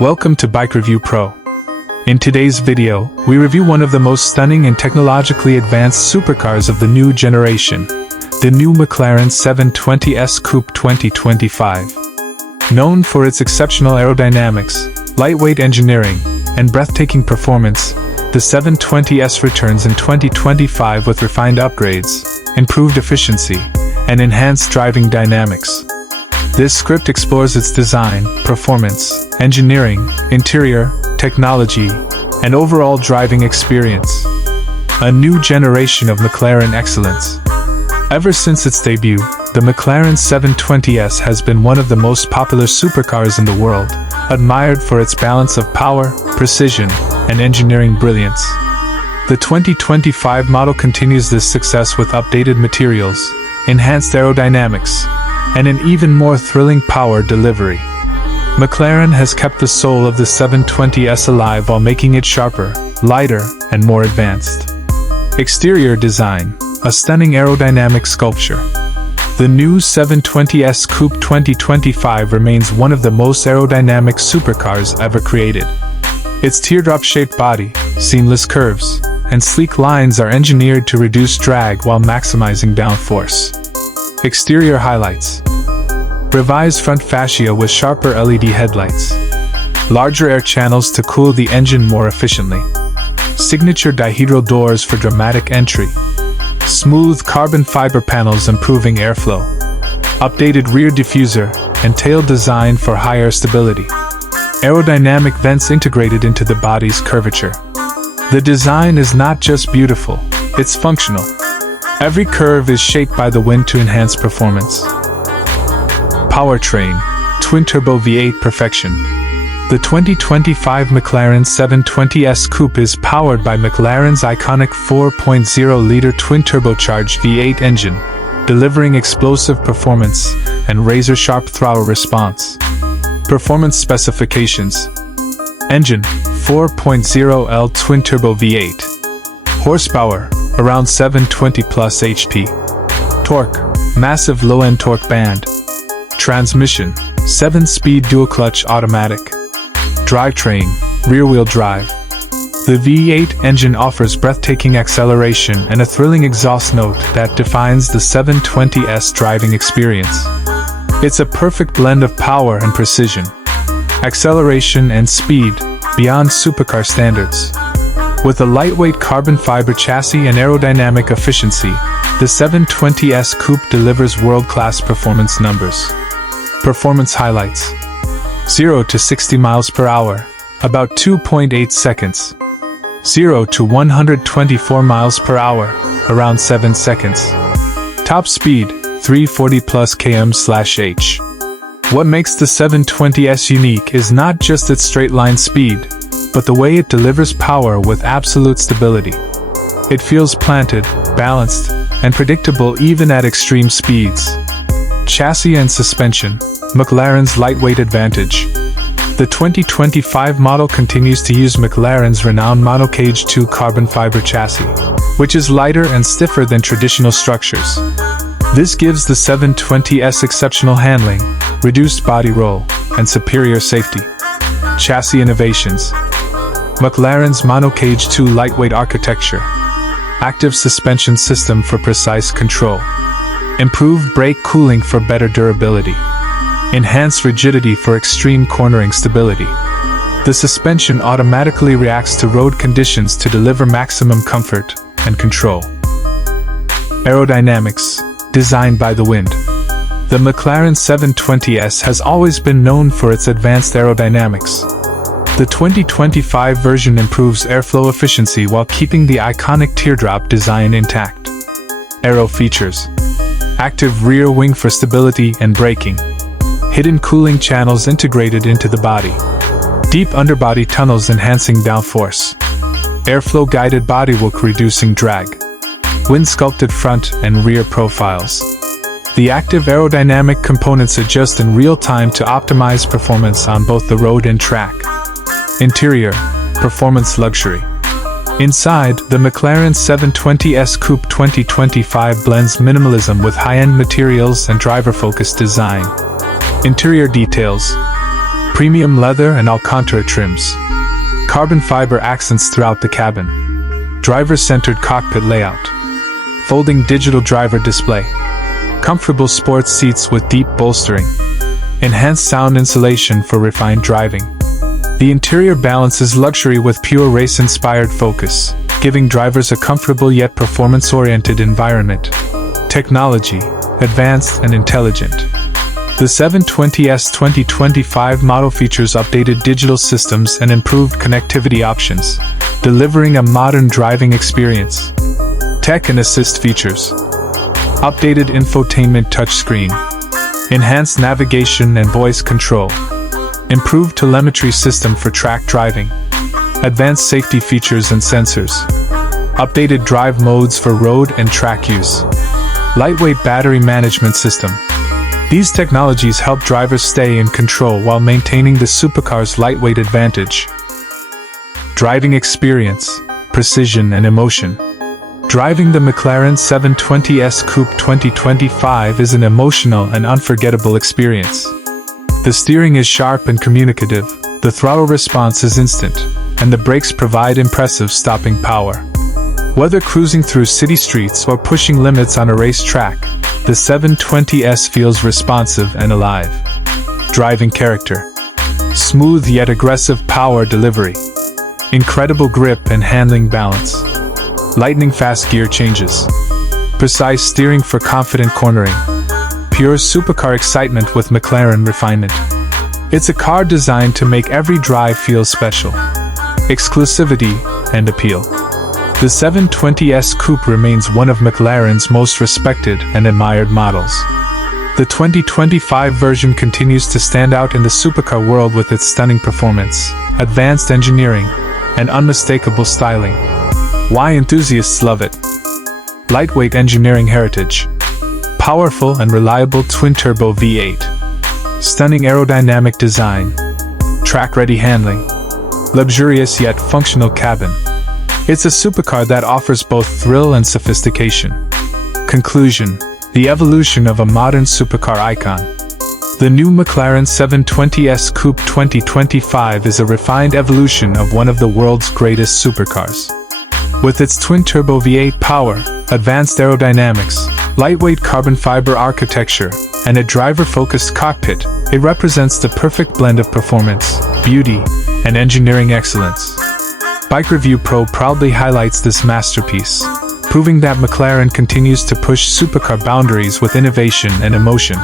Welcome to BikeReview Pro. In today's video, we review one of the most stunning and technologically advanced supercars of the new generation, the new McLaren 720S Coupe 2025. Known for its exceptional aerodynamics, lightweight engineering, and breathtaking performance, the 720S returns in 2025 with refined upgrades, improved efficiency, and enhanced driving dynamics. This script explores its design, performance, engineering, interior, technology, and overall driving experience. A new generation of McLaren excellence. Ever since its debut, the McLaren 720S has been one of the most popular supercars in the world, admired for its balance of power, precision, and engineering brilliance. The 2025 model continues this success with updated materials, enhanced aerodynamics, and an even more thrilling power delivery. McLaren has kept the soul of the 720S alive while making it sharper, lighter, and more advanced. Exterior design, a stunning aerodynamic sculpture. The new 720S Coupe 2025 remains one of the most aerodynamic supercars ever created. Its teardrop-shaped body, seamless curves, and sleek lines are engineered to reduce drag while maximizing downforce. Exterior highlights. Revised front fascia with sharper LED headlights. Larger air channels to cool the engine more efficiently. Signature dihedral doors for dramatic entry. Smooth carbon fiber panels improving airflow. Updated rear diffuser and tail design for higher stability. Aerodynamic vents integrated into the body's curvature. The design is not just beautiful, it's functional. Every curve is shaped by the wind to enhance performance. Powertrain, twin-turbo V8 perfection. The 2025 McLaren 720S Coupe is powered by McLaren's iconic 4.0-liter twin-turbocharged V8 engine, delivering explosive performance and razor-sharp throttle response. Performance specifications. Engine, 4.0L twin-turbo V8. Horsepower, around 720 plus HP. Torque, massive low-end torque band. Transmission, 7-speed dual-clutch automatic. Drivetrain, rear-wheel drive. The V8 engine offers breathtaking acceleration and a thrilling exhaust note that defines the 720S driving experience. It's a perfect blend of power and precision. Acceleration and speed, beyond supercar standards. With a lightweight carbon fiber chassis and aerodynamic efficiency, the 720S Coupe delivers world-class performance numbers. Performance highlights. 0 to 60 miles per hour, about 2.8 seconds. 0 to 124 miles per hour, around 7 seconds. Top speed, 340 plus km/h. What makes the 720S unique is not just its straight-line speed, but the way it delivers power with absolute stability. It feels planted, balanced, and predictable even at extreme speeds. Chassis and suspension, McLaren's lightweight advantage. The 2025 model continues to use McLaren's renowned monocage 2 carbon fiber chassis, which is lighter and stiffer than traditional structures. This gives the 720S exceptional handling, reduced body roll, and superior safety. Chassis innovations. McLaren's monocage 2 lightweight architecture. Active suspension system for precise control. Improved brake cooling for better durability. Enhanced rigidity for extreme cornering stability. The suspension automatically reacts to road conditions to deliver maximum comfort and control. Aerodynamics, designed by the wind. The McLaren 720S has always been known for its advanced aerodynamics. The 2025 version improves airflow efficiency while keeping the iconic teardrop design intact. Aero features. Active rear wing for stability and braking. Hidden cooling channels integrated into the body. Deep underbody tunnels enhancing downforce. Airflow guided bodywork reducing drag. Wind sculpted front and rear profiles. The active aerodynamic components adjust in real time to optimize performance on both the road and track. Interior, performance luxury. Inside, the McLaren 720S Coupe 2025 blends minimalism with high-end materials and driver-focused design. Interior details. premium leather and Alcantara trims, carbon fiber accents throughout the cabin, driver-centered cockpit layout, folding digital driver display, comfortable sports seats with deep bolstering, enhanced sound insulation for refined driving. The interior balances luxury with pure race-inspired focus, giving drivers a comfortable yet performance-oriented environment. Technology, advanced and intelligent. The 720S 2025 model features updated digital systems and improved connectivity options, delivering a modern driving experience. Tech and assist features. Updated infotainment touchscreen, enhanced navigation and voice control, improved telemetry system for track driving, advanced safety features and sensors, updated drive modes for road and track use, lightweight battery management system. These technologies help drivers stay in control while maintaining the supercar's lightweight advantage. Driving experience, precision and emotion. Driving the McLaren 720S Coupe 2025 is an emotional and unforgettable experience. The steering is sharp and communicative, the throttle response is instant, and the brakes provide impressive stopping power. Whether cruising through city streets or pushing limits on a racetrack, the 720S feels responsive and alive. Driving character. Smooth yet aggressive power delivery. Incredible grip and handling balance. Lightning-fast gear changes. Precise steering for confident cornering. Pure supercar excitement with McLaren refinement. It's a car designed to make every drive feel special. Exclusivity and appeal. The 720S Coupe remains one of McLaren's most respected and admired models. The 2025 version continues to stand out in the supercar world with its stunning performance, advanced engineering, and unmistakable styling. Why enthusiasts love it? Lightweight engineering heritage. Powerful and reliable twin-turbo V8. Stunning aerodynamic design. Track-ready handling. Luxurious yet functional cabin. It's a supercar that offers both thrill and sophistication. Conclusion: the evolution of a modern supercar icon. The new McLaren 720S Coupe 2025 is a refined evolution of one of the world's greatest supercars. With its twin-turbo V8 power, advanced aerodynamics, lightweight carbon fiber architecture, and a driver-focused cockpit, it represents the perfect blend of performance, beauty, and engineering excellence. BikeReview Pro proudly highlights this masterpiece, proving that McLaren continues to push supercar boundaries with innovation and emotion.